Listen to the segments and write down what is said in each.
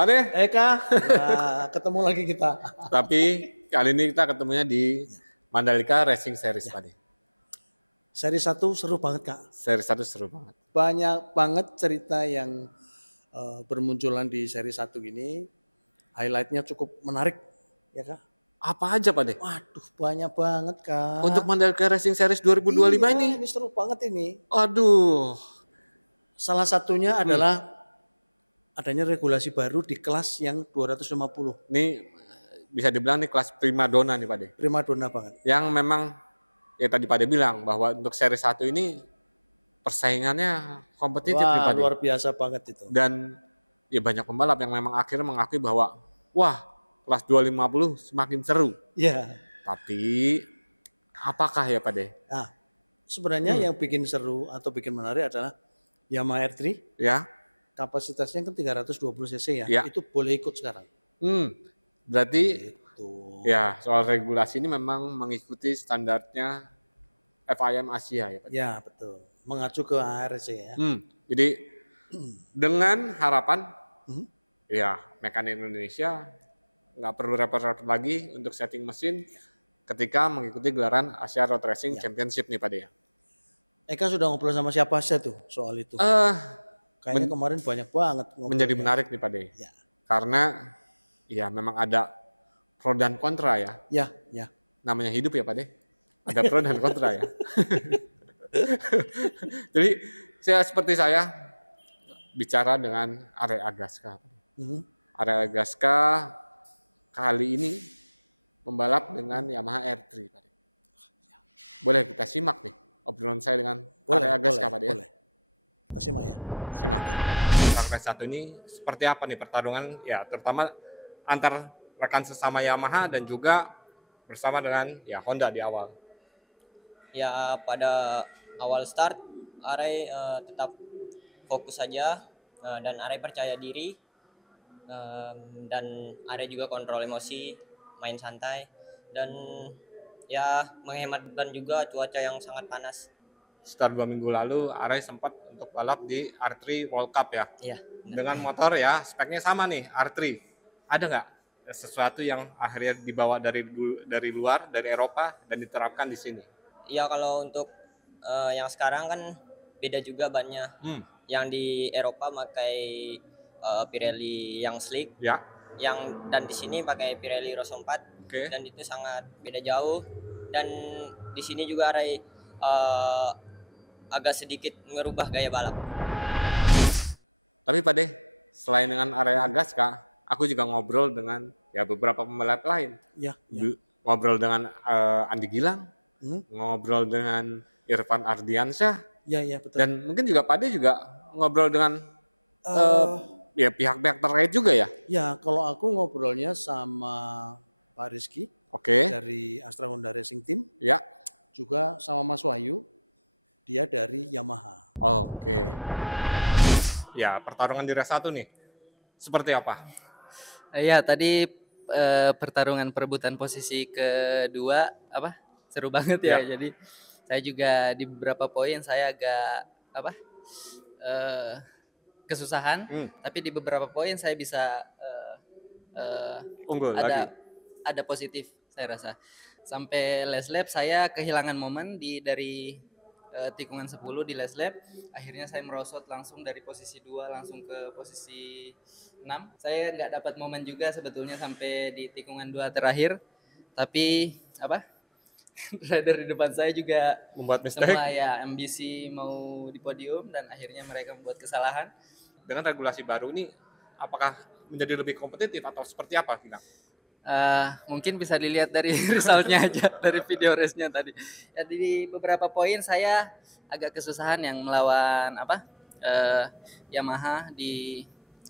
Pak De. Eka, nah, ketemu lagi kita. Tapi kali ini kita ketemunya di Mandalika Racing Series, Pak De. Seri 1 seru banget, Kak. Seri 1 seru banget. Banyak banget cerita yang bermunculan di seri 1 ini. Highlightnya cukup menarik, ya Kak. Apa aja, Pak De? Waduh, banyak banget, Kak. Untuk Mandalika Racing Series 2025 ini. Ini seru banget ini. Aduh. Salah satunya adalah adanya regulasi baru di kelas yang 250. Ini bisa dibilang nih kelas primadona nih, Pak De. Primadona banget. Yang memang ya tadi Pak De bilang bahwa untuk seri 1 ini persaingannya kompetitif nih, Pak De. Luar biasa banget itu. Dan ya banyak pembalap yang memang akhirnya mengakui bahwa wah, kelas 250 semakin seru. Iya. Tapi apakah ya, Pak De? Nah, sebenarnya yang bikin seru atau bikin menarik adalah Yamaha R3. Ya. Kapasitasnya kan 320 cc ya. Ya. Itu boleh ikut sekarang. Berarti Itu. ya soal regulasi ini memang mengikuti standarnya FIM Asia ya, Pak. Ya, betul. Mengacu ke ARC ya. Jadi dengan harapan ya mekanik Indonesia nggak perlu repot-repot lagi untuk setting mesin ketika mengikuti gelaran Asia Road Racing Championship nih, Pak De. Eka sudah ngobrol sama siapa saja tuh soal itu? Kayaknya kemarin banyak banget ngobrolnya. Menjadi menarik nih, Pak De. Ya. Karena ya memang ada pro dan kontra ya. Ya. Namanya hidup ya, Pak De. Ada pro dan kontra ya. Jadi seperti saya bicara dengan Are Agaska. Are Agaska kali ini pembalap dengan Yamaha R3, Pak De. Boleh kita simak nih obrolan saya dengan Are Agaska, Pak De. Boleh. Kita simak ya. Simak. Race 1 ini seperti apa nih pertarungan ya, terutama antar rekan sesama Yamaha dan juga bersama dengan ya Honda di awal. Ya, pada awal start Arai tetap fokus saja dan Arai percaya diri dan Arai juga kontrol emosi, main santai dan ya menghemat beban juga cuaca yang sangat panas. Sekitar 2 minggu lalu Arai sempat untuk balap di R3 World Cup ya. Iya. Dengan motor ya speknya sama nih R3. Ada nggak sesuatu yang akhirnya dibawa dari luar, dari Eropa dan diterapkan di sini? Iya, kalau untuk yang sekarang kan beda juga bannya. Yang di Eropa pakai Pirelli yang slick. Ya. Dan di sini pakai Pirelli Rosso 4. Okay. Dan itu sangat beda jauh. Dan di sini juga Arai agak sedikit merubah gaya balap. Tapi Pak De, selain dengan Are Agaska, aku juga ngobrol dengan ya beberapa pembalap lain. Ya. Ngobrol dengan Andi Gilang, ngobrol dengan Irfan Ardiansyah. Ya, betul. Dan mungkin juga Pak De juga ngobrol dengan ya pihak-pihak terkait juga ya. Ya, kalau aku ngobrolnya sama Pak Rizky. Dari Astra Honda Racing Team. Ya. Juga sama Mas Wahyu. Dia dari Yamaha. Ya, pertarungan di race 1 nih. Seperti apa? Ya, tadi pertarungan perebutan posisi kedua seru banget ya. Jadi saya juga di beberapa poin saya agak kesusahan, tapi di beberapa poin saya bisa unggul lagi. Ada positif saya rasa. Sampai last lap saya kehilangan momen dari tikungan 10 di last lap. Akhirnya saya merosot langsung dari posisi 2 langsung ke posisi 6. Saya nggak dapat momen juga sebetulnya sampai di tikungan 2 terakhir. Tapi rider di depan saya juga membuat mistake. Semua ya ambisi mau di podium dan akhirnya mereka membuat kesalahan. Dengan regulasi baru ini apakah menjadi lebih kompetitif atau seperti apa, Gilang? Mungkin bisa dilihat dari resultnya aja, dari video race-nya tadi. Ya, di beberapa poin saya agak kesusahan yang melawan Yamaha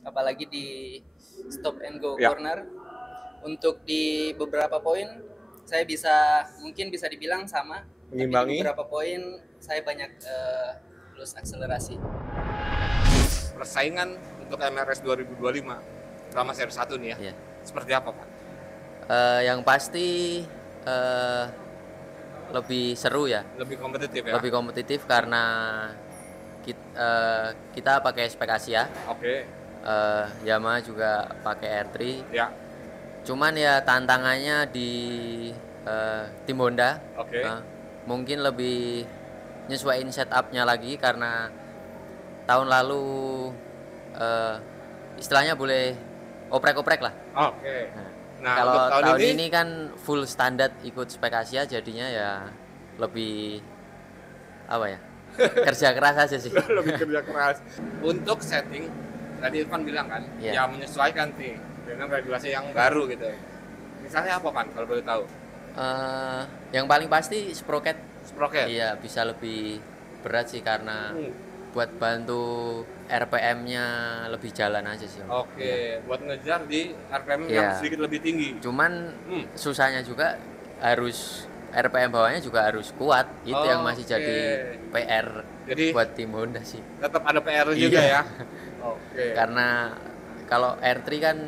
apalagi di stop and go corner. Untuk di beberapa poin saya mungkin bisa dibilang sama. Mengimbangi. Tapi di beberapa poin saya banyak lose akselerasi. Persaingan untuk MRS 2025 selama seri 1 nih ya. Seperti apa, Pak? Yang pasti lebih seru ya. Lebih kompetitif ya. Lebih kompetitif karena kita pakai spek Asia. Yamaha juga pakai R3. Ya. Cuman ya tantangannya di tim Honda. Oke. Mungkin lebih nyesuaiin setupnya lagi karena tahun lalu istilahnya boleh oprek-oprek lah. Oke. Nah, kalau tahun ini kan full standar ikut spek Asia, jadinya ya lebih apa ya, kerja keras aja sih. Lebih kerja keras. Untuk setting, tadi Irfan bilang kan, ya menyesuaikan sih dengan regulasi yang baru gitu. Misalnya apa kan kalau boleh tahu? Yang paling pasti sprocket. Iya, bisa lebih berat sih karena buat bantu RPM-nya lebih jalan aja sih. Oke, buat ngejar di RPM yang sedikit lebih tinggi. Cuman susahnya juga harus RPM bawahnya juga harus kuat. Itu yang masih jadi PR buat tim Honda sih. Tetap ada PR juga ya. Oke. Karena kalau R3 kan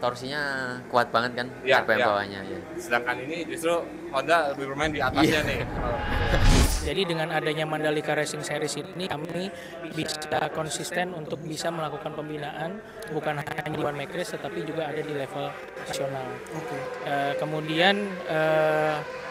torsinya kuat banget kan, RPM bawahnya ya. Sedangkan ini justru Honda lebih bermain di atasnya nih. Jadi dengan adanya Mandalika Racing Series ini kami bisa konsisten untuk bisa melakukan pembinaan bukan hanya di One Make Race tetapi juga ada di level nasional. Kemudian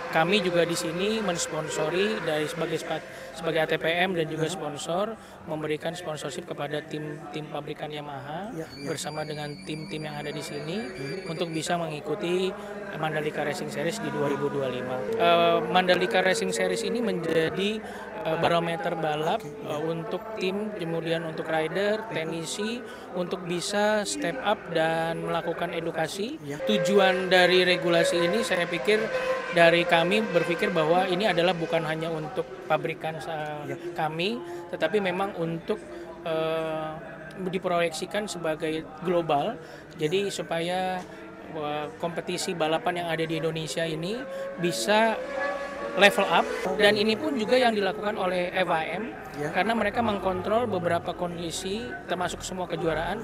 kami juga di sini mensponsori dari sebagai ATPM dan juga sponsor memberikan sponsorship kepada tim pabrikan Yamaha bersama dengan tim-tim yang ada di sini untuk bisa mengikuti Mandalika Racing Series di 2025. Mandalika Racing Series ini menjadi barometer balap untuk tim, kemudian untuk rider, teknisi untuk bisa step up dan melakukan edukasi. Tujuan dari regulasi ini saya pikir dari kami berpikir bahwa ini adalah bukan hanya untuk pabrikan kami, tetapi memang untuk diproyeksikan sebagai global. Jadi supaya kompetisi balapan yang ada di Indonesia ini bisa level up, dan ini pun juga yang dilakukan oleh FIM karena mereka mengkontrol beberapa kondisi termasuk semua kejuaraan,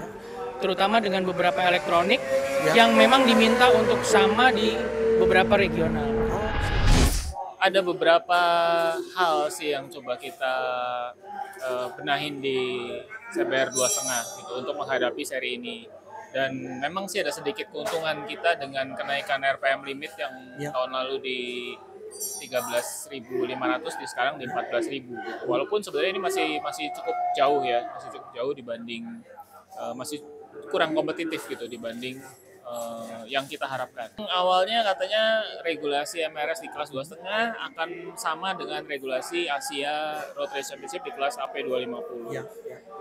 terutama dengan beberapa elektronik yang memang diminta untuk sama di beberapa regional. Ada beberapa hal sih yang coba kita benahin di CBR 2.5 gitu untuk menghadapi seri ini. Dan memang sih ada sedikit keuntungan kita dengan kenaikan RPM limit yang tahun lalu di 13.500 di sekarang di 14.000 gitu. Walaupun sebenarnya ini masih cukup jauh ya, masih cukup jauh dibanding masih kurang kompetitif gitu dibanding yang kita harapkan. Awalnya katanya regulasi MRS di kelas 2.5 akan sama dengan regulasi Asia Road Race Championship di kelas AP 250.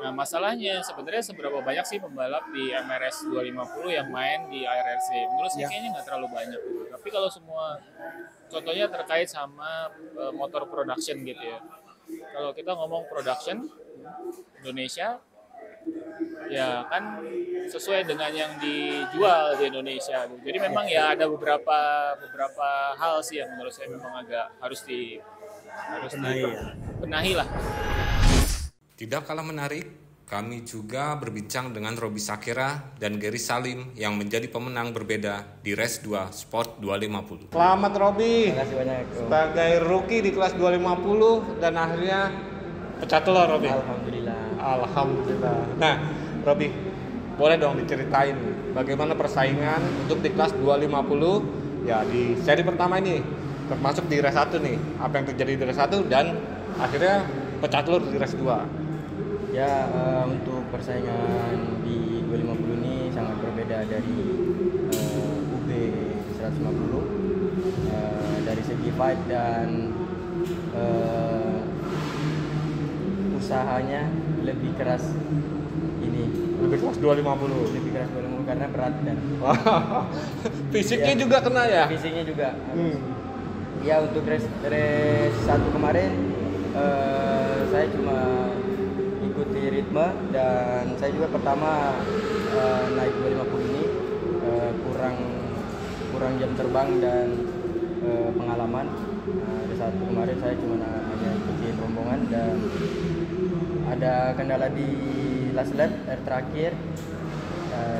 Nah, masalahnya sebenarnya seberapa banyak sih pembalap di MRS 250 yang main di ARRC? Menurut saya kayaknya nggak terlalu banyak gitu. Tapi kalau semua contohnya terkait sama motor production gitu ya. Kalau kita ngomong production Indonesia, ya kan sesuai dengan yang dijual di Indonesia. Jadi memang ya ada beberapa hal sih yang menurut saya memang agak harus dibenahi lah. Tidak kalah menarik, kami juga berbincang dengan Robi Sakira dan Gary Salim yang menjadi pemenang berbeda di Race 2 Sport 250. Selamat Robi. Terima kasih banyak. Sebagai rookie di kelas 250 dan akhirnya pecah telur Robi. Alhamdulillah. Nah, Robi, boleh dong diceritain bagaimana persaingan untuk di kelas 250 ya di seri pertama ini, termasuk di race 1 nih. Apa yang terjadi di race 1 dan akhirnya pecah telur di race 2. Ya, untuk persaingan di 250 ini sangat berbeda dari UB 150 dari segi fight dan usahanya lebih keras ini. Lebih keras 250. Lebih keras 250 karena berat dan fisiknya juga kena ya? Fisiknya juga. Ya, untuk race 1 kemarin saya cuma ikuti ritme dan saya juga pertama naik 250 ini kurang jam terbang dan pengalaman. Di saat kemarin saya cuma hanya ikutin rombongan dan ada kendala di last lap terakhir,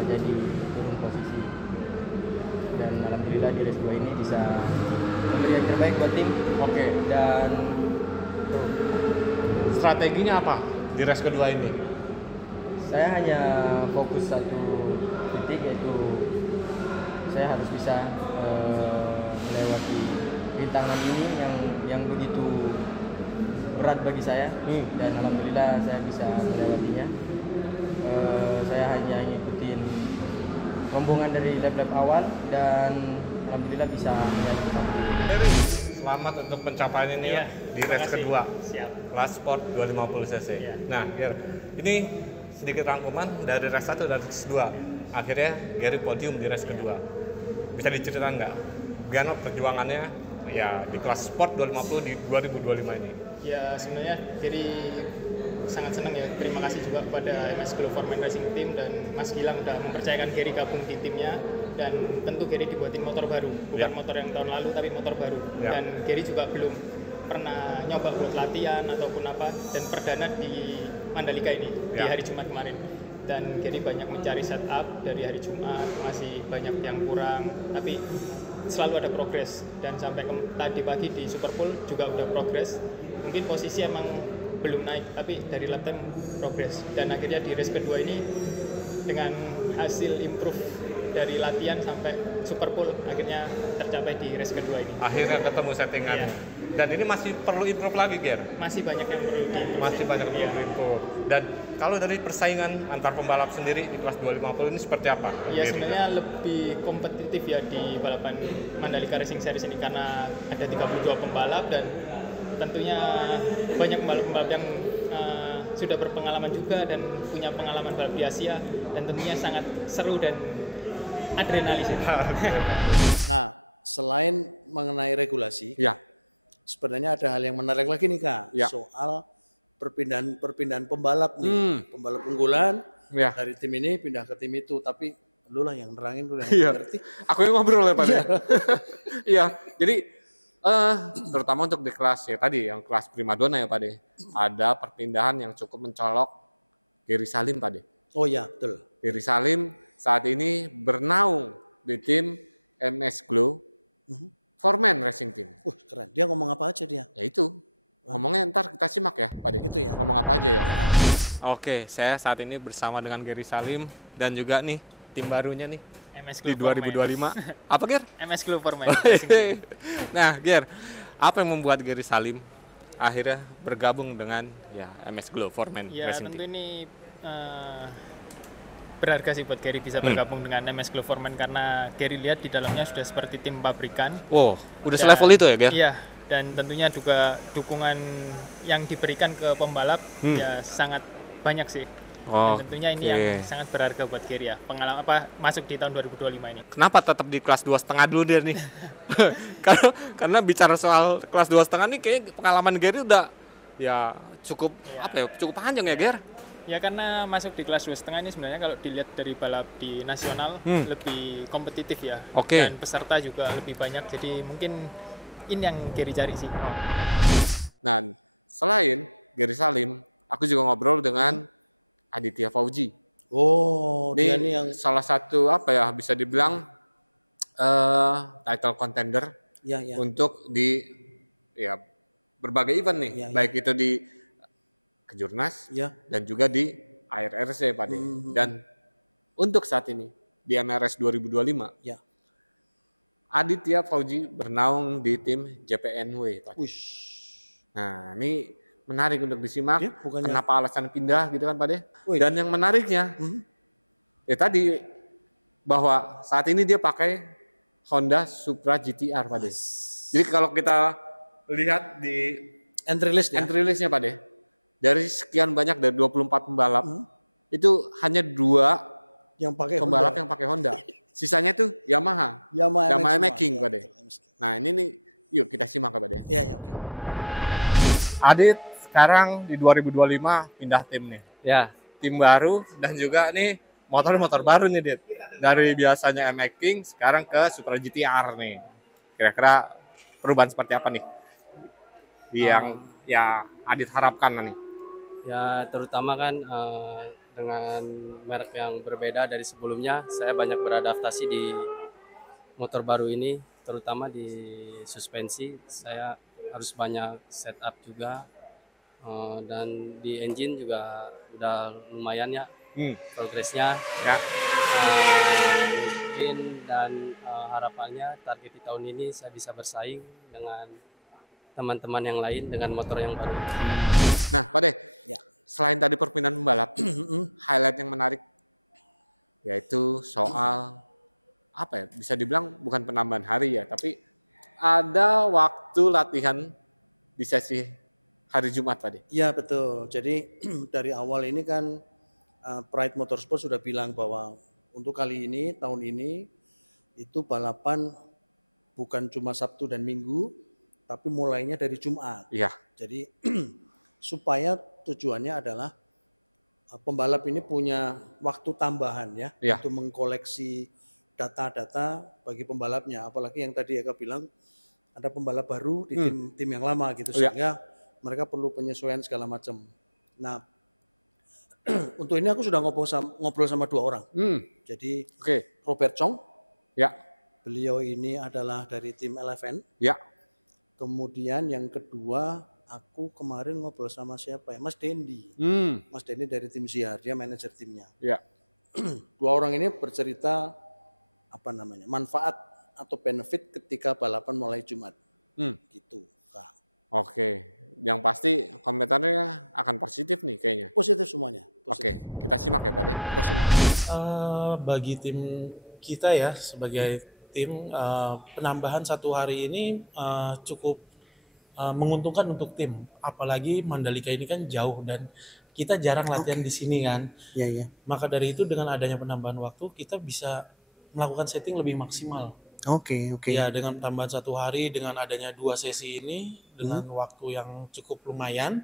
jadi turun posisi. Dan alhamdulillah di race 2 ini bisa memberi yang terbaik buat tim. Oke. Dan strateginya apa di race kedua ini? Saya hanya fokus satu titik, yaitu saya harus bisa melewati rintangan ini yang begitu berat bagi saya, dan alhamdulillah saya bisa melewatinya. Saya hanya ngikutin rombongan dari lap-lap awal dan alhamdulillah bisa menyelesaikan. Selamat untuk pencapaian ini di race kedua. Kelas Sport 250 cc. Nah, Ger, ini sedikit rangkuman dari race 1 dan race 2. Akhirnya Gary podium di race kedua. Bisa diceritakan nggak? Gimana perjuangannya ya di kelas Sport 250 di 2025 ini? Ya sebenarnya Gary sangat senang ya. Terima kasih juga kepada MS Glow Foreman Racing Team dan Mas Gilang udah mempercayakan Gary gabung di timnya. Dan tentu Gary dibuatin motor baru, bukan motor yang tahun lalu tapi motor baru. Dan Gary juga belum pernah nyoba buat latihan ataupun apa, dan perdana di Mandalika ini di hari Jumat kemarin. Dan Gary banyak mencari setup dari hari Jumat, masih banyak yang kurang, tapi selalu ada progres. Dan sampai tadi pagi di Superpool juga udah progres. Mungkin posisi emang belum naik, tapi dari lap time progres. Dan akhirnya di race kedua ini dengan hasil improve dari latihan sampai Superpool akhirnya tercapai di race kedua ini. Akhirnya ketemu settingannya. Dan ini masih perlu improve lagi, Ger? Masih banyak yang perlu di-improve. Masih banyak yang perlu improve. Dan kalau dari persaingan antar pembalap sendiri di kelas 250 ini seperti apa? Ya sebenarnya lebih kompetitif ya di balapan Mandalika Racing Series ini, karena ada 32 pembalap dan tentunya banyak pembalap-pembalap yang sudah berpengalaman juga dan punya pengalaman balap di Asia, dan tentunya sangat seru dan adrenalin. Nah, selain mengenai regulasi, sebenarnya ada hal yang menarik lagi nih Kak, soal perpindahan pembalap nih, pembalap unggulan dari tim ini pindah ke tim itu, tapi lu lah yang nerangin, lu yang ngerti. Aku yang ngobrol ya Pak. Iya, jadi terutama untuk di kelas ya tadi yang kelas primadona ya Pak De, ada perpindahan yang cukup mencolok Gary Salim Pak De. Oh iya, betul. Gary Salim saat ini bernaung di tim MS Glow Foreman Racing Team. Keren. Dia ngomong apa aja dia? Ya itu. Ngomongnya ntar kita simak ya, Pak De. Gitu ya. Ngomong apa aja ya. Oke, saya saat ini bersama dengan Gary Salim dan juga nih tim barunya nih MS di 2025. Apa, Ger? MS Glow Foreman. Nah, Ger, apa yang membuat Gary Salim akhirnya bergabung dengan ya MS Glow Foreman Racing Team? Tentu ini berharga sih buat Gary bisa bergabung dengan MS Glow Foreman, karena Gary lihat di dalamnya sudah seperti tim pabrikan. Wow, udah selevel itu ya, Ger? Iya, dan tentunya juga dukungan yang diberikan ke pembalap ya sangat banyak sih. Dan tentunya ini yang sangat berharga buat Gary ya. Pengalaman masuk di tahun 2025 ini. Kenapa tetap di kelas 2,5 dulu dia nih? karena bicara soal kelas 2,5 nih kayaknya pengalaman Gary udah ya cukup cukup panjang ya, Ger? Ya karena masuk di kelas 2,5 ini sebenarnya kalau dilihat dari balap di nasional lebih kompetitif ya. Dan peserta juga lebih banyak, jadi mungkin ini yang Gary cari sih. Nah, selain Gary Salim, aku juga ngobrol dengan Aditya Fauji. Oh, dia ini nih yang salah satu bisa dibilang title contender untuk di berbagai event nih, baik itu di Kejurnas dan juga di ARRC Pak De. Dan untuk saat ini di MRS 2025 Aditya Fauji bernaung di tim JPNW Pak De. Nah ini menarik untuk disimak, kenapa alasan pindah gitu kan Pak De. Dan yang menariknya ya tadi bahwa saat ini dia pakai Honda Supra GTR Pak De. Jadi kalau kita lihat di entry list-nya Pak De, dari sekian banyak dari 24 pembalap itu hanya 2 yang pakai pembalap Honda. yang pakai Honda. Sisanya tuh Yamaha Making Pak De. Nah ini nih yuk kita simak Pak De. Iya oke. Adit sekarang di 2025 pindah tim nih. Ya. Tim baru dan juga nih motor baru nih Dit. Dari biasanya Making sekarang ke Supra GTR nih. Kira-kira perubahan seperti apa nih yang ya Adit harapkan nih? Ya terutama kan dengan merek yang berbeda dari sebelumnya, saya banyak beradaptasi di motor baru ini, terutama di suspensi. Saya harus banyak setup juga, dan di engine juga udah lumayan ya, progresnya. Ya. Mungkin dan harapannya target di tahun ini saya bisa bersaing dengan teman-teman yang lain dengan motor yang baru. Nah, Pak De, Ya. selain tadi perpindahan pembalap, highlight yang menarik yaitu soal apa ya? Bisa dibilang bukan penambahan hari ya, tapi ada waktu latihan di sesi hari Jumat tadi. Iya betul. Jadi dari awal ini kan Pride Motorsport sudah bilang bahwa untuk kali ini, tahun ini itu balapan bukan cuma Sabtu dan Minggu, tapi mulainya dari Jumat. Iya. Jadi supaya tujuannya adalah pembalap ini punya waktu tambahan ya untuk mengkoleksi data-data bagi pembalapnya. Apalagi yang tadi Eka bilang ada pembalap baru di tim yang lama gitu, sehingga mereka perlu penyesuaian segala macam. Nah, untuk ini aku sudah ngobrol sama 2 orang. Jadi Robert Chong, beliau ini adalah dari tim LFN. Kemudian yang kedua, aku kemarin ngobrol sama siapa ya? Mas Dendi. Mas Dendi dari tim Siar, dia manajer timnya. 2 orang ini bercerita manfaat atau benefit ketika balapan mulai Jumat. Gitu, Kak. Oke, yang pasti komentarnya akan positif nih kayaknya. Positif semuanya. Oke, kita simak ya Pak De. Kita simak. Bagi tim kita ya sebagai tim penambahan 1 hari ini cukup menguntungkan untuk tim. Apalagi Mandalika ini kan jauh dan kita jarang latihan di sini kan. Iya. Maka dari itu dengan adanya penambahan waktu kita bisa melakukan setting lebih maksimal. Oke. Ya dengan tambahan 1 hari dengan adanya 2 sesi ini dengan waktu yang cukup lumayan,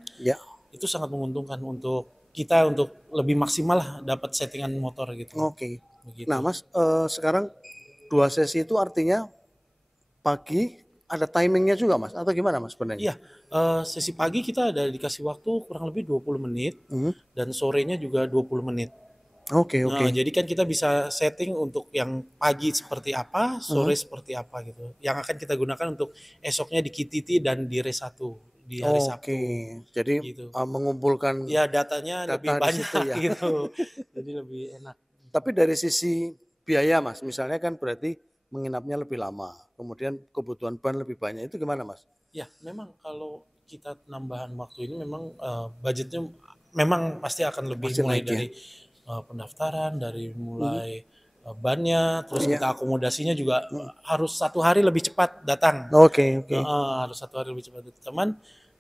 itu sangat menguntungkan untuk kita untuk lebih maksimal lah dapat settingan motor gitu. Oke. Nah Mas, sekarang 2 sesi itu artinya pagi ada timingnya juga Mas atau gimana Mas sebenarnya? Iya, sesi pagi kita ada dikasih waktu kurang lebih 20 menit dan sorenya juga 20 menit. Oke. Nah, jadi kan kita bisa setting untuk yang pagi seperti apa, sore seperti apa gitu. Yang akan kita gunakan untuk esoknya di KTT dan di race 1 di hari Sabtu. Jadi gitu. Mengumpulkan datanya lebih banyak situ, ya. Gitu. Jadi lebih enak. Tapi dari sisi biaya Mas, misalnya kan berarti menginapnya lebih lama, kemudian kebutuhan ban lebih banyak, itu gimana Mas? Ya, memang kalau kita nambahan waktu ini memang budgetnya memang pasti akan lebih mulai dari pendaftaran, dari mulai bannya, terus kita akomodasinya juga harus 1 hari lebih cepat datang. Oke. Harus 1 hari lebih cepat datang. Teman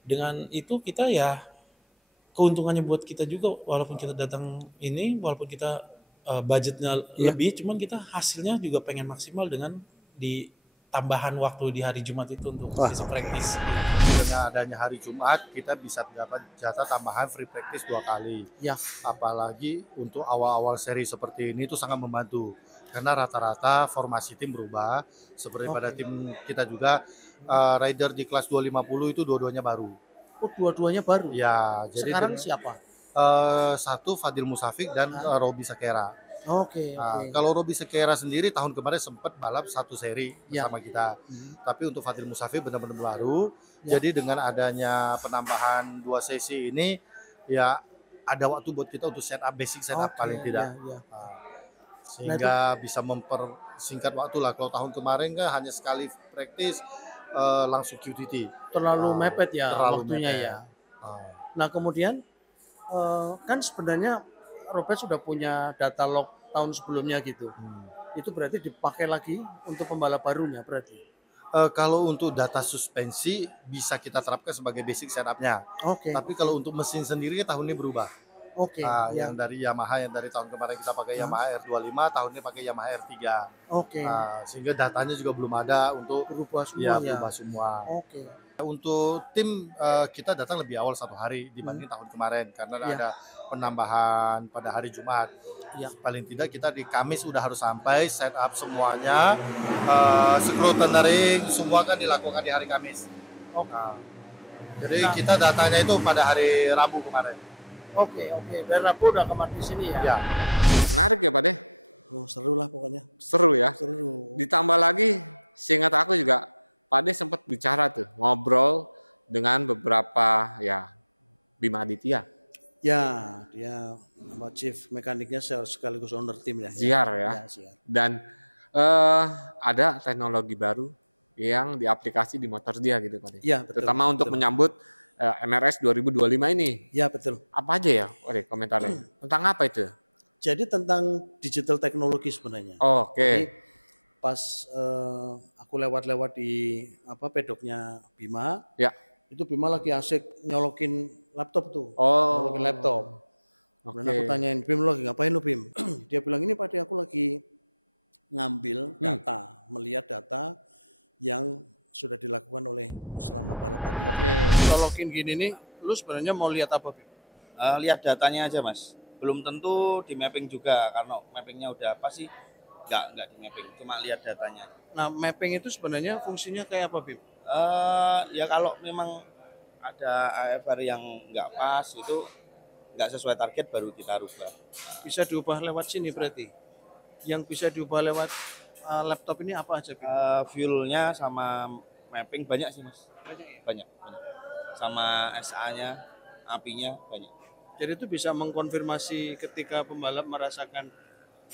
dengan itu kita ya keuntungannya buat kita juga walaupun kita datang ini, walaupun kita budgetnya lebih, cuman kita hasilnya juga pengen maksimal dengan di tambahan waktu di hari Jumat itu untuk sesi praktis. Dengan adanya hari Jumat kita bisa dapat jatah tambahan free practice 2 kali. Apalagi untuk awal-awal seri seperti ini itu sangat membantu karena rata-rata formasi tim berubah. Seperti pada tim kita juga rider di kelas 250 itu dua-duanya baru. Oh, dua-duanya baru? Ya. Jadi sekarang siapa? Satu Fadil Musafik dan Robi Sakera. Oke. Kalau Robi Sekera sendiri tahun kemarin sempat balap 1 seri bersama kita. Tapi untuk Fadil Musafir benar-benar baru. Jadi dengan adanya penambahan 2 sesi ini ya ada waktu buat kita untuk basic setup paling tidak. Sehingga bisa mempersingkat waktu lah. Kalau tahun kemarin kan hanya sekali praktis langsung QTT. Terlalu mepet ya mepet. waktunya ya. Nah kemudian kan sebenarnya Robert sudah punya data log tahun sebelumnya gitu. Itu berarti dipakai lagi untuk pembalap barunya berarti? Kalau untuk data suspensi bisa kita terapkan sebagai basic setup-nya. Tapi kalau untuk mesin sendiri tahun ini berubah. Yang dari Yamaha yang dari tahun kemarin kita pakai Yamaha R25, tahun ini pakai Yamaha R3. Sehingga datanya juga belum ada untuk berubah semua. Berubah semua. Untuk tim kita datang lebih awal 1 hari dibanding tahun kemarin karena ada penambahan pada hari Jumat. Paling tidak kita di Kamis udah harus sampai setup semuanya, screw tendering semua kan dilakukan di hari Kamis. Jadi kita datanya itu pada hari Rabu kemarin. Oke. Dan Rabu udah kemarin di sini ya? Menarik ya Pak De? Seru lah pokoknya. Seru ya? Seru. Ditambah lagi, seingat aku juga Pak De sempat bicara tuh, ngobrol dengan beberapa ya Bima Aditya. Ya, dia chief mekaniknya sekaligus owner tim ya. Ziar ya. Ziar. Dan ada teknologi baru yang diaplikasi di motor dia gitu Pak. Iya, betul. Terutama untuk menyambut MRS 2025 ini. Iya, betul. Apa aja ya? Komentarnya. Tentang apa itu? Jadi tentang digital teknologi sebenarnya. Oke. Jadi pas aku lewat-lewat di pedoknya Bima. Ya. Itu Bima lagi asik nyolokin laptop tuh. Oh. Nyolokin laptop. Kemudian aku tanyain, Bim lo lagi ngapain lo Bim? Dia bilang ini Pak, aku lagi ngambil data, melihat data yang sudah dilakukan oleh selama balap tadi. Oke. Nyolokin gini nih, lu sebenarnya mau lihat apa Bim? Lihat datanya aja Mas. Belum tentu di mapping juga, karena mappingnya udah apa sih? Enggak di mapping, cuma lihat datanya. Nah, mapping itu sebenarnya fungsinya kayak apa, Bim? Ya kalau memang ada AFR yang nggak pas itu nggak sesuai target baru kita rubah. Bisa diubah lewat sini berarti? Yang bisa diubah lewat laptop ini apa aja, Bim? Fuelnya sama mapping banyak sih Mas. Banyak. Sama SA-nya, apinya banyak. Jadi itu bisa mengkonfirmasi ketika pembalap merasakan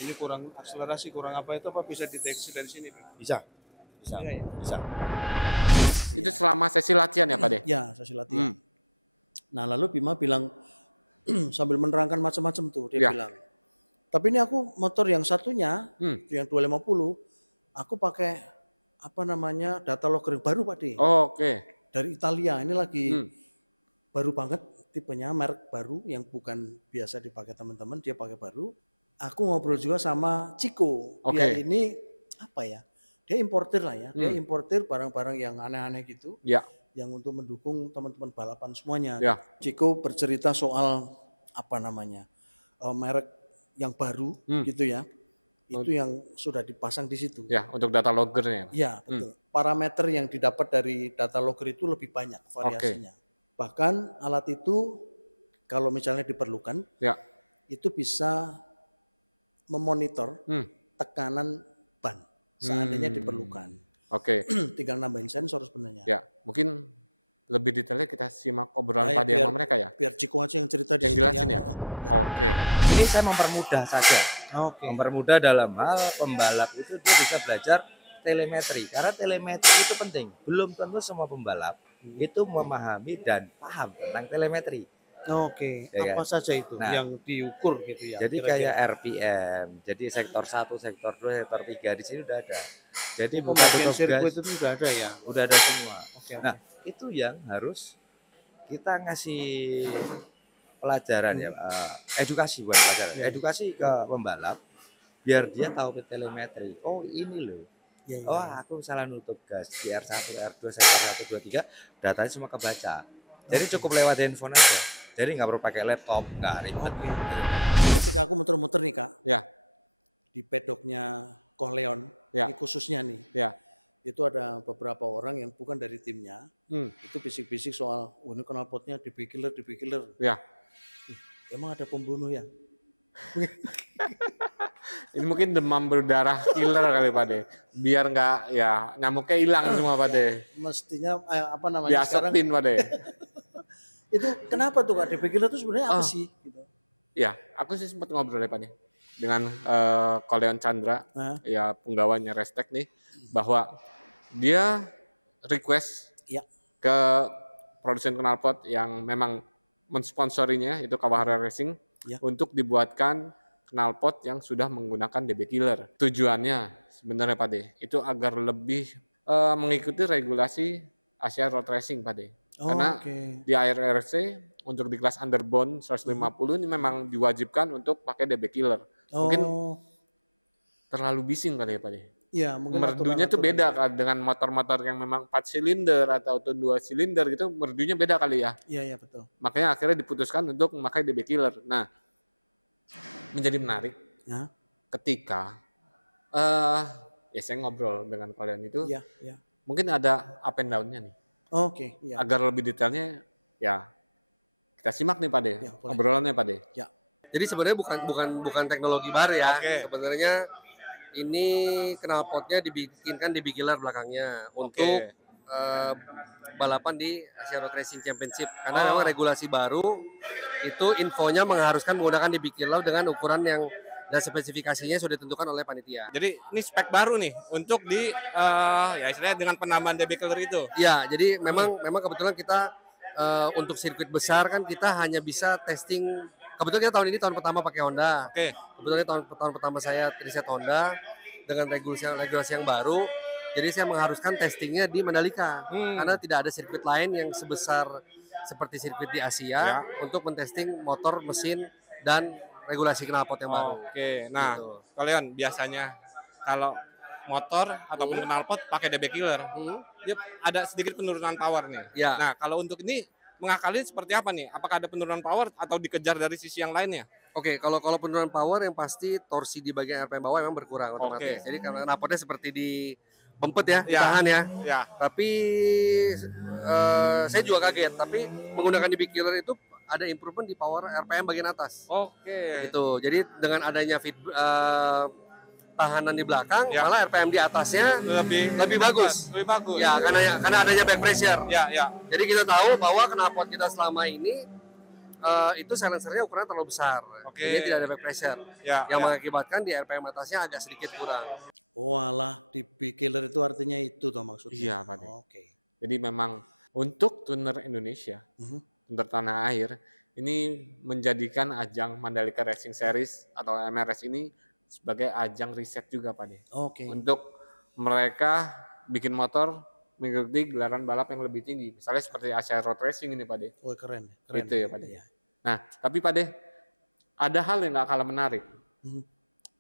ini kurang akselerasi, kurang apa itu apa bisa deteksi dari sini? Bisa. Ya. Bisa. Itu selama sesi latihan ya Pak De? Ya, sesi latihan. Nah lalu Bima bilang sambil menerangkan macam-macam tuh dia bilang. Tapi ini aku motor yang satunya, yang 250, aku pakai data logger baru Pak De. Oke. Dari Italia, ini lagi baru banget, tipenya merek baru yang bukan biasa dipakai teman-teman, dia pakai baru. Aku ngobrol juga sama Ciko. Dia ini dia importir lah ya. Dia importir barang-barang yang aneh-aneh gitu. Ya. Yang untuk mendukung teman-teman balapan semuanya. Ya. Ciko bercerita soal merek yang baru gitu ya. Itu yang sudah dipasang di situ. Ya, untuk data loggernya. Ya, betul. Parameter yang didapat dari data logger itu lebih banyak variasinya. Bahkan alat itu kalau misalnya diperlukan, itu bisa memonitor tekanan ban seandainya diperlukan. Oke. Tinggal nambahin sensor sebenarnya. Ya, mungkin lebih detailnya kita simak obrolan Pak De sama mereka ya. Biar Ciko aja yang cerita di yang jelasin ya. Oke. Ini saya mempermudah saja. Mempermudah dalam hal pembalap itu dia bisa belajar telemetri, karena telemetri itu penting. Belum tentu semua pembalap itu memahami dan paham tentang telemetri. Oke, apa saja itu yang diukur gitu ya? Jadi kayak RPM, jadi sektor 1, sektor 2, sektor 3 di sini udah ada. Jadi pembagian sirkuit itu sudah ada ya? Udah ada semua. Nah, itu yang harus kita ngasih pelajaran ya, edukasi bukan pelajaran, edukasi ke pembalap biar dia tahu telemetri. Oh, ini loh. Oh, aku salah nutup gas di R1, R2, sektor 1, 2, 3, datanya semua kebaca. Jadi cukup lewat handphone aja. Jadi nggak perlu pakai laptop, nggak ribet. Ketika aku muter-muter nih Kak, di pedoknya Corleone, ini khususnya nih, itu ada beberapa orang yang bukan dari timnya, itu bisik-bisik soal, ini knalpotnya DB killer. Emang ada pembunuh ya? Ini mungkin demam berdarah killer kali Pak De. Biar nggak nyamuknya hilang semua Pak De. Mestinya diasepin Pak De. Itu kenapa tuh Kak? DB killer itu sebenarnya apa sih? Gitu. Ya, aku sih sempat ngobrol ya Pak De dengan Corleone Chandra, ya penggawanya Restek nih, bahwa dia request ke produsen knalpot yang memang mensponsorinya itu Kawahara Racing untuk dibuatkan knalpot yang sudah menggunakan DB killer. Tujuannya sebenarnya Pak De itu agar lebih mengikuti regulasi Asia Road Racing Pak De. Karena di ARRC untuk di kelas underbone 150 ini memang diwajibkan untuk pakai DB killer. Mungkin terlalu bising kali ya Pak De. Iya, mungkin merdunya tuh beda kan dengan motor-motor yang memang 4 silinder atau 2 silinder gitu, merdunya beda kali ya. Iya, betul. Makanya akhirnya diputuskan untuk memakai DB killer. Nah, menjadi menarik ketika saya ngobrol dengan kalian itu, mungkin ada up and down-nya nih. Agar lebih detailnya kita simak nih Pak De, obrolannya Pak De. Jadi sebenarnya bukan teknologi baru ya. Sebenarnya ini knalpotnya dibikinkan DB killer belakangnya untuk balapan di Asia Road Racing Championship, karena memang regulasi baru itu infonya mengharuskan menggunakan DB Killer dengan ukuran yang dan spesifikasinya sudah ditentukan oleh panitia. Jadi ini spek baru nih untuk di ya istilahnya dengan penambahan DB Killer itu. Ya, jadi memang kebetulan kita untuk sirkuit besar kan kita hanya bisa testing. Kebetulan kita tahun ini tahun pertama pakai Honda. Oke. Kebetulan tahun pertama saya riset Honda dengan regulasi yang baru. Jadi saya mengharuskan testingnya di Mandalika karena tidak ada sirkuit lain yang sebesar seperti sirkuit di Asia untuk mentesting motor, mesin, dan regulasi knalpot yang baru. Oke, nah gitu. kalian biasanya kalau motor ataupun knalpot pakai DB Killer, dia ada sedikit penurunan power nih. Ya. Nah kalau untuk ini mengakali seperti apa nih? Apakah ada penurunan power atau dikejar dari sisi yang lainnya? Oke, kalau penurunan power yang pasti torsi di bagian RPM bawah memang berkurang otomatis. Jadi karena knalpotnya seperti di pempet ya, ditahan ya. Tapi saya juga kaget. Tapi menggunakan DB Killer itu ada improvement di power RPM bagian atas. Oke. Itu. Jadi dengan adanya tahanan di belakang, malah RPM di atasnya lebih bagus. Lebih bagus. Ya, karena adanya back pressure. Ya. Jadi kita tahu bahwa knalpot kita selama ini itu silencernya ukurannya terlalu besar. Jadi tidak ada back pressure. Yang mengakibatkan di RPM atasnya agak sedikit kurang. Oh alah, DB Killer itu artinya itu toh maksudnya? Iya Pak De. Jadi memang untuk tuner Indonesia, tuner tanah air, ini menjadikan ajang Mandalika Racing Series atau MRS ini sebagai ajang riset juga Pak De. Untuk mereka bikin motor mengikuti gelaran balap yang lebih tinggi. Misalnya seperti Asia Road Racing ini Pak De. Oh keren. Itu ya Pak De. Nah tapi Pak De, ada hal yang gak kalah menarik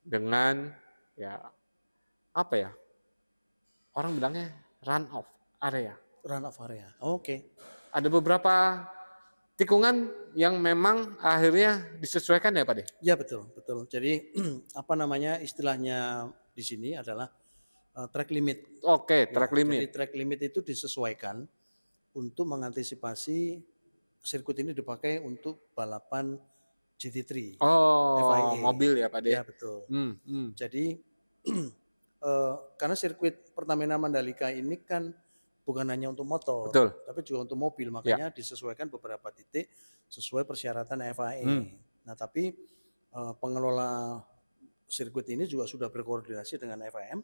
dengan ya apa ya, orang bilangnya run off area. Run off area, oke. Ada beberapa tikungan yang memang akhirnya disesuaikan ya Pak De? Ya betul. Jadi apa namanya istilahnya di sini adalah track limit. Oke, track limit. Jadi track limit itu disesuaikan untuk mengantisipasi sirkuit ini dipakai untuk balapan GT3. Oh, FIA. Mobil ya Pak De? Ya betul. Jadi karena sirkuit Pertamina Mandalika ini kan bukan hanya untuk motor, tapi juga untuk mobil, makanya disesuaikan beberapa titik sesuai persyaratan FIA. Nah, tapi pengelola sirkuit ini juga sudah berkoordinasi dengan FIM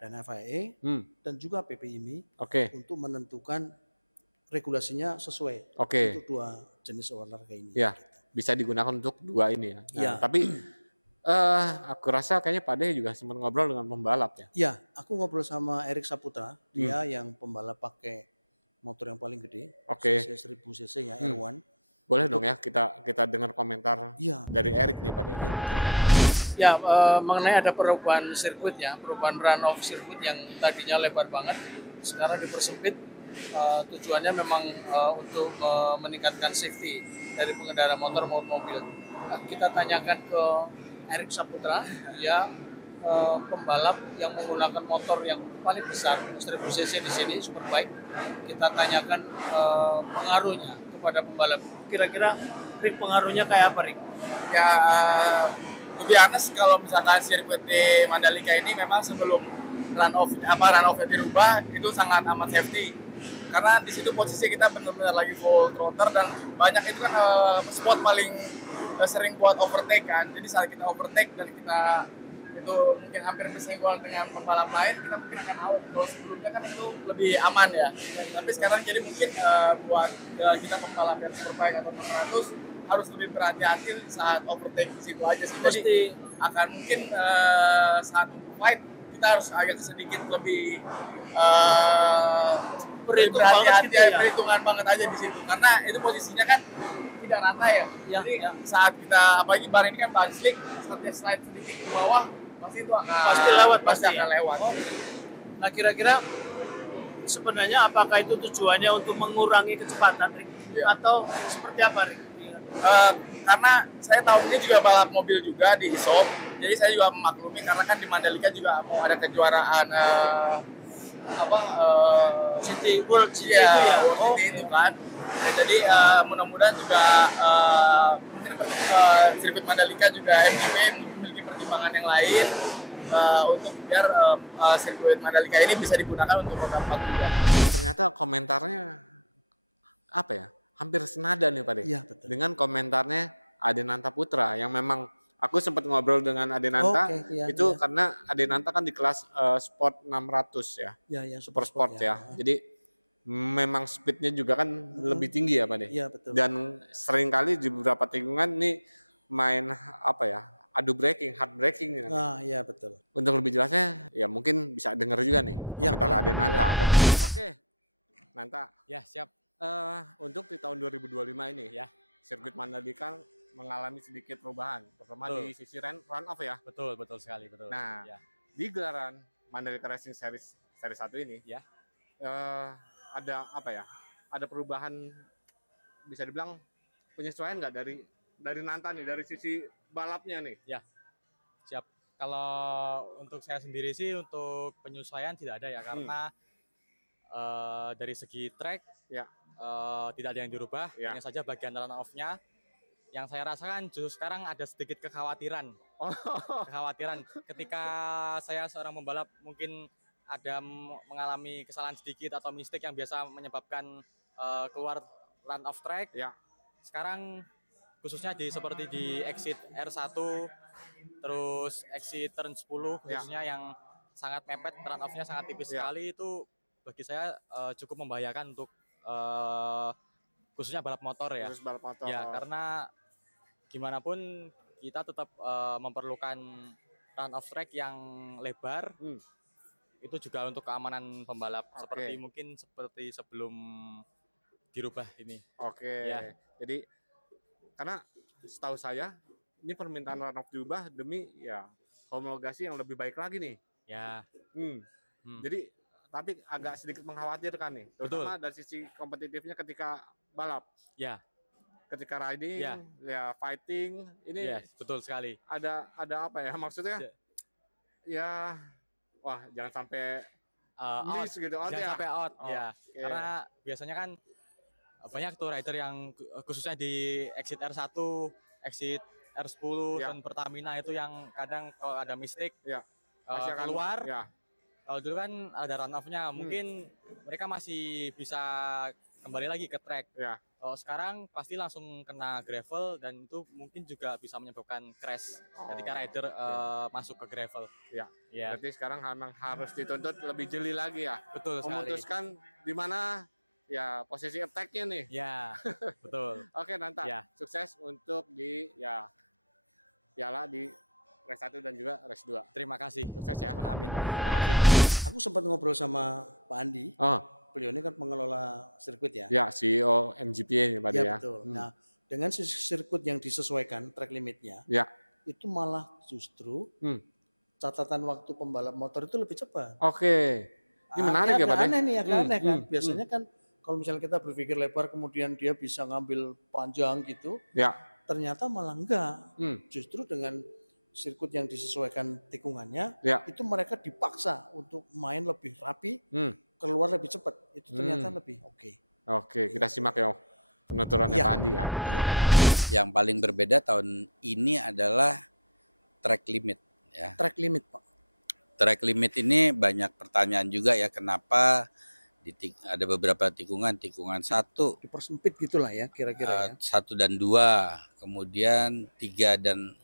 dan FIA dan juga PPIMI untuk menentukan regulasinya sesuai untuk dua jenis olahraga ini. Ya, bisa digunakan untuk dua ini ya. Nah, tapi aku rasa kayaknya Pak De juga sempat ngobrol dengan pembalap ya. Iya, aku ngobrol sama Erik Saputra, dia yang pembalap pakai motor yang paling gede, cc 1000 cc ya, R1. Boleh dong ya kita dengar komentar dari Erik nih Pak De. Ya, mengenai ada perubahan sirkuit ya, perubahan run off sirkuit yang tadinya lebar banget, sekarang dipersempit. Tujuannya memang untuk meningkatkan safety dari pengendara motor maupun mobil. Kita tanyakan ke Erik Saputra, dia pembalap yang menggunakan motor yang paling besar, 1000 cc di sini, Superbike. Kita tanyakan pengaruhnya kepada pembalap. Kira-kira Rick, pengaruhnya kayak apa Rick? Ya, lebih honest kalau misalkan sirkuit di Mandalika ini memang sebelum run off dirubah itu sangat amat safety. Karena di situ posisi kita benar-benar lagi full throttle dan banyak itu kan spot paling sering buat overtake kan. Jadi saat kita overtake dan kita itu mungkin hampir bersenggol dengan pembalap lain, kita mungkin akan out. Kalau sebelumnya kan itu lebih aman ya. Tapi sekarang jadi mungkin buat kita pembalap yang Superbike atau 600 harus lebih berhati-hati saat overtake di situ aja sih. Jadi akan mungkin saat fight kita harus agak sedikit lebih berhati-hati, perhitungan banget aja di situ. Karena itu posisinya kan tidak rata ya. Jadi saat kita, apalagi bar ini kan bar slick, saat dia slide sedikit ke bawah, pasti itu akan pasti akan lewat. Nah kira-kira sebenarnya apakah itu tujuannya untuk mengurangi kecepatan Rick? Atau seperti apa Rick? Karena saya tahun ini juga balap mobil juga di ISOP, jadi saya juga memaklumi karena kan di Mandalika juga mau ada kejuaraan City World City itu kan. Ya, jadi mudah-mudahan juga mungkin sirkuit Mandalika juga MGP memiliki pertimbangan yang lain untuk biar sirkuit Mandalika ini bisa digunakan untuk roda 4 juga. Ternyata komentarnya apa ya? hampir senada nih Pak De. Iya, betul. Dengan komentarnya Adenanta Putra yang memang aku sempat ngobrol dengan Adenanta itu karena Adenanta kan di kelas sport 600 ya. Ya, super sport ya. Jadi memang speednya juga kan lebih tinggi ya Pak De. Iya, betul. Dan seringkali di beberapa tikungan nih main apa ya? Adu breaking, hard breaking nih. Iya betul. Untuk lebih jelasnya ya mungkin bisa dengar juga nih komentar Adenanta. Oke. Nanta. Ya, siap. Untuk di tahun 2025 ini ya, sirkuit Mandalika mengalami sedikit perubahan, terutama di sisi run off ya. Betul sekali, betul. Nah, di gelaran Mandalika Racing Series 1 ini ya, ada apa ya? Ada perubahan, bisa dibilang penyesuaian nggak dari Nanta nih, dari sisi balapnya nih? Ya, siap. Kalau untuk saya sendiri sih untuk penyesuaian tidak ada ya, karena dari segi track tidak ada yang dirubah, hanya saja bagian run off-nya. Yang saya rasakan justru sekarang ada sedikit kekhawatiran. Kekhawatiran ketika saya seorang pembalap mungkin ada mengalami kesalahan sedikit atau mistake yang biasa menyebabkan keluar run off track. Sekarang khususnya seperti di exit R1 terus exit turn 10 khususnya yang sangat mepet, run off-nya sangat tipis sekali, itu bagi saya cukup membahayakan untuk khususnya balap motor ya. Balap motor. Ya, karena gimana pun kita tetap memerlukan run off track yang lebar. Itu juga untuk keamanan pembalap, seperti sebelum dirubah ini. Ya. Jadi karena setahu saya ini permintaan run off diubah demi ya homologasi yang lebih baik lagi nih. Ya. Jadi tapi agak sedikit mengkhawatirkan nih, terutama dari sisi kompetitifnya ketika balap. Ya. Ketika riding, ya fighting, ini betul sekali. Ada apa ya maksudnya? Ya, wah jangan sampai out gitu, jangan sampai out ya. Karena biasanya kan banyak tuh rider yang khususnya di exit R1, exit R10 dan Pertamina itu yang kadang kalau ada mistake keluar. Kalau dulu kan ada run off-nya, mungkin mereka masih bisa kembali lagi ke track. Kalau sekarang pasti langsung kena gravel dan itu mungkin juga bisa menyebabkan crash ketika rider masuk ke gravel. Berarti sekarang memang harus dituntut lebih jeli lagi ya. Betul sekali. Memutuskan di mana ya posisi attack-nya nih. Ya, betul. Oke, Nanta. Sukses untuk di piala di race 1 dan juga race 2. Terima kasih. Sukses ya. Amin. Aku sempat ngobrol sama Pak Andi. Beliau ini kan pengelola sirkuit ya. Ya, CEO MGP ini Pak ya. Betul. Nah, dengan sirkuit yang disesuaikan track limitnya, itu malah justru catatan waktu pembalap motor itu lebih cepat. Oke. Ini menarik ya Pak. Aneh nih, agak aneh kan. Biasanya kan kalau misalnya kita berpikir lebar kemudian dia bisa ngambil panjang gitu. Ternyata malah enggak. Justru dengan sirkuit yang disesuaikan tikungannya, itu mereka dipaksa untuk main lebih rapi, keluar lebih cepat. Itu ternyata lebih oke. Oke, kita simak ya penuturannya Pak Andi ya. Yang paling berbeda tahun ini adalah track limit ya. Track limit, Pak. Track limit ini banyak pertanyaan juga ya, kenapa ada beberapa tikungan 1 dipersempit gitulah ya kira-kira 1 dan 2, kemudian 3 dan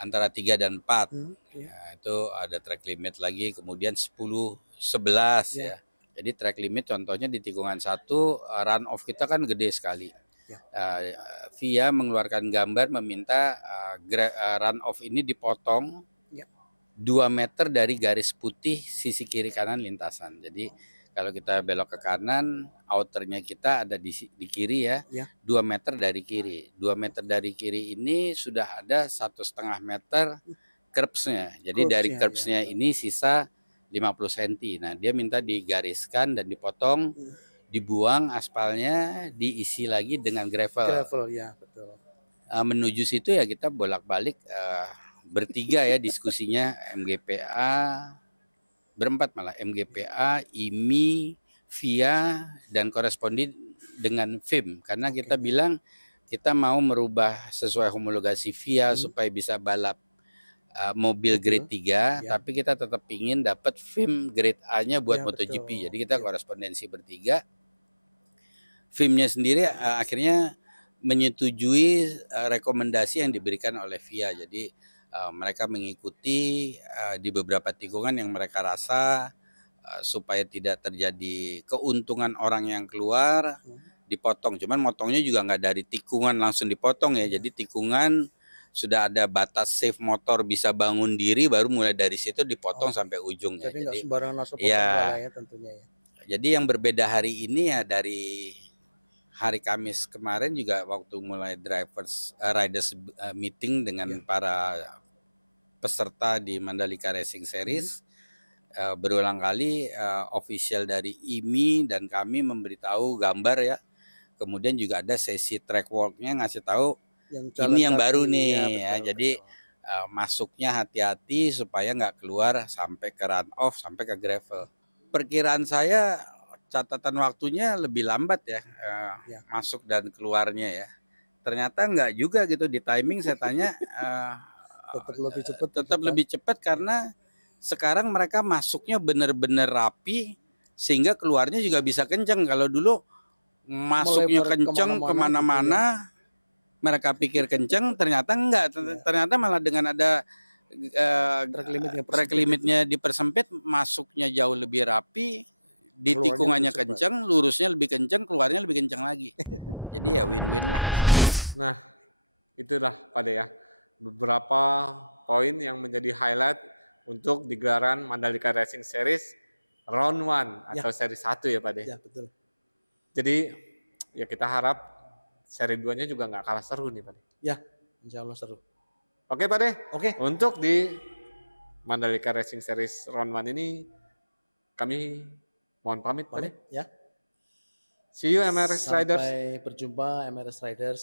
antara 3 dan 4. Itu ada track limit lagi, kemudian 10, 11 ya. Jadi track limit contohnya di tikungan 1 run off kita kan gede sekali. VIA mengeluarkan gambar meminta run off ini dipotong 2 meter dari garis putih sisi kiri kanan lintasan. Jadi kalau kita belok ke kanan, outernya kita ada di kiri ya, 2 meter dari kiri. 2 meter dari kiri ini sudah ada 1,5 meter curbsnya. Jadi dari curbsnya ini sisa 50 cm. Nah dia minta digariskan dan dipotong, dibuang aspalnya, diisi lagi dengan gravel. Gravel ya betul. Menuju situ ya kita bolak-balik bertiga ya diskusinya, MGPA, berempat malah, MGPA, IMI, VIA, dan koresponden dengan FIM. Karena kita bilang kita mau merubah sesuai homologasi VIA supaya bisa balap mobil grade 3, tapi kita tetap ingin dapat FIM grade A-nya buat MotoGP. Jadi kita korespondensi bertiga. FIM-nya sendiri akhirnya menyetujui rekomendasi yang diberikan oleh FIA. Jadi mereka mengikuti di beberapa tikungan yang mereka rasa supaya tidak terjadi keuntungan orang yang keluar dipotong. Cuman motongnya juga nggak dari tikungan langsung dipotong ya. Jadi tikungan sudah ada batas safe motor bisa bangun diri, baru mulai dari situ dipotong sampai ujung ya. Jadi nggak sembarangan langsung potong ya, ya tentunya ya. Jadi yang berbeda hari ini ya dari hari Kamis kemarin juga waktu mulai riders meeting dengan para peserta di Mandalika Racing Series, berulang kali official dari IMI dan kami memberitahu gambar ya. Kemudian juga ada sesi track walk-nya ngasih tahu ini yang baru nih ya, betul, ya. Jadi masuknya hati-hati supaya nggak keluar sampai ke run off sampai ke gravel. Perkiraan saya catatan waktunya lebih lambat ya, masuk dan keluarnya ya. Ternyata nggak juga gitu di timing saya tanya tetap lebih cepat karena sekarang mereka masuknya benar-benar rapi sehingga keluarnya juga bisa kenceng. Kalau dulu masuknya kenceng kemana-mana mereka pikir kenceng ternyata enggak, ternyata malah dengan ada track limitnya dipersempit masuknya jauh lebih rapi, di tikungannya kenceng, lurusnya lebih kenceng, keluarnya lebih kenceng lagi. Jadi ya win-win lah. Nah, itulah pada ya beberapa poin yang menjadi highlight untuk di gelaran Mandalika Racing Series Round 1 atau Seri 1 ya Pak De. Ya, betul. Jadi ya kita harap Seri 2-nya juga nggak kalah seru nih Pak De. Ya, insya Allah seru. Oke Pak De. Oke. Untuk di Mandalika Racing Series Round 1 ini kami mohon pamit Pak De. Ya. See you MRS Riders. Sampai berjumpa MRS Riders.